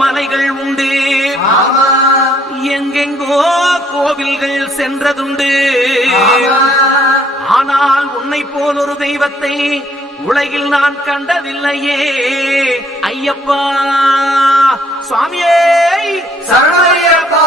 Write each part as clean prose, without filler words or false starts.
மலைகள் உண்டு, எங்கெங்கோ கோவில்கள் சென்றதுண்டு. ஆனால் உன்னை போல் ஒரு தெய்வத்தை உலகில் நான் கண்டதில்லையே ஐயப்பா. சுவாமியே சரணமையப்பா.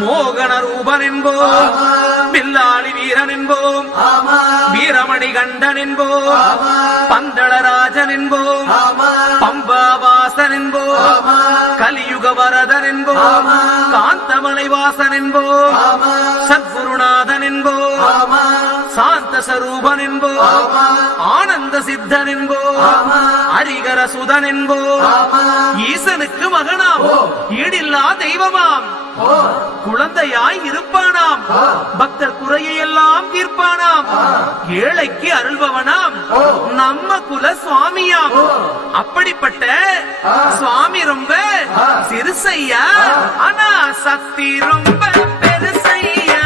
மோகன ரூபன் என்போம், பில்லாளி வீரன் என்போம், வீரமணி கண்டன் என்போம், பந்தளராஜன் என்போம், பம்பாவாசன் என்போம், கலியுக வரதன் என்போம், காந்தமலை வாசன் என்போம், சத்குருநாதன் என்போம், சாந்த சரூபன் என்போம், ஆனந்த சித்தன் என்போம், ஹரிகர சுதன் என்போம், ஈசனுக்கு மகனாம், ஈடில்லா தெய்வமாம், குழந்தையாய் இருப்பானாம், பக்தர் குறையை எல்லாம் தீர்ப்பானாம், ஏழைக்கு அருள்பவனாம், நம்ம குல சுவாமியாம். அப்படிப்பட்ட சுவாமி ரொம்ப சிறுசையா, ஆனா சக்தி ரொம்ப பெருசையா.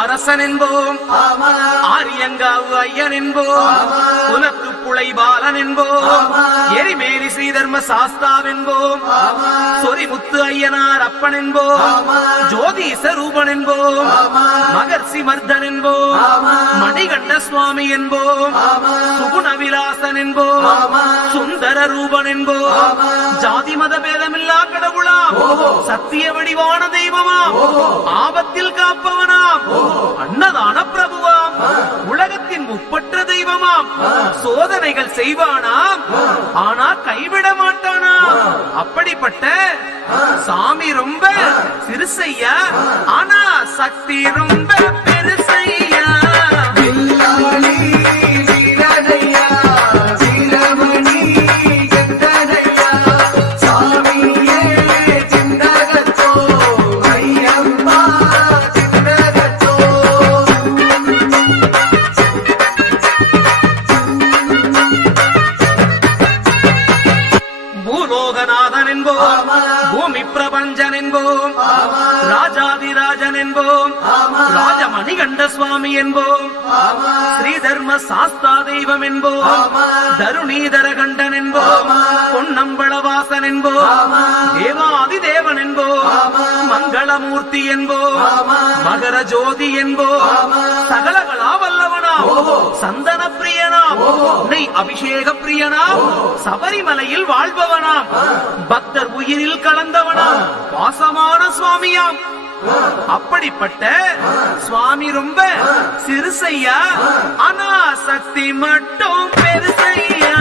அரசன் என்போம், ஆரியங்காவு ஐயன் என்போம், குலத்து புலை பாலன் என்போம், எரிமேலி ஸ்ரீதர்ம சாஸ்தாவென்போம், சொரிமுத்து ஐயனார் அப்பன் என்போம், ஜோதிச ரூபன் என்போம், மகர்ஷி மர்தன் என்போம், மணிகண்ட சுவாமி என்போம், சுகுண விலாசன் என்போம், சுந்தர ரூபன் என்போம், ஜாதி மத பேதமில்லா கடவுளாம், சத்திய வடிவான தெய்வமாம், ஆபத்தில் காப்பவனாம், அன்னதான பிரபுவாம், உலகத்தின் முப்பற்ற தெய்வமாம், சோதனைகள் செய்வானாம், ஆனா கைவிட மாட்டானாம். அப்படிப்பட்ட சாமி ரொம்ப சிறுசையா, ஆனா சக்தி ரொம்ப பெருசையா. பூலோகநாதன் என்போம், பூமி பிரபஞ்சன் என்போம், ராஜாதிராஜன் என்போம், ராஜமணிகண்ட சுவாமி என்போம், ஸ்ரீதர்ம சாஸ்தா தெய்வம் என்போம், தருணீதர கண்டன் என்போம், பொன்னம்பளவாசன் என்போம், தேவாதி தேவன் என்போம், மங்களமூர்த்தி என்போம், மகர ஜோதி என்போம், சகலகலா வல்லவனாம், சந்தன பிரியனாம், நெய் அபிஷேக பிரியனாம், சபரிமலையில் வாழ்பவனாம், பக்தர் உயிரில் கலந்தவனாம், பாசமான சுவாமியாம். அப்படிப்பட்ட சுவாமி ரொம்ப சிறுசையா, ஆனா சக்தி மட்டும் பெருசையா.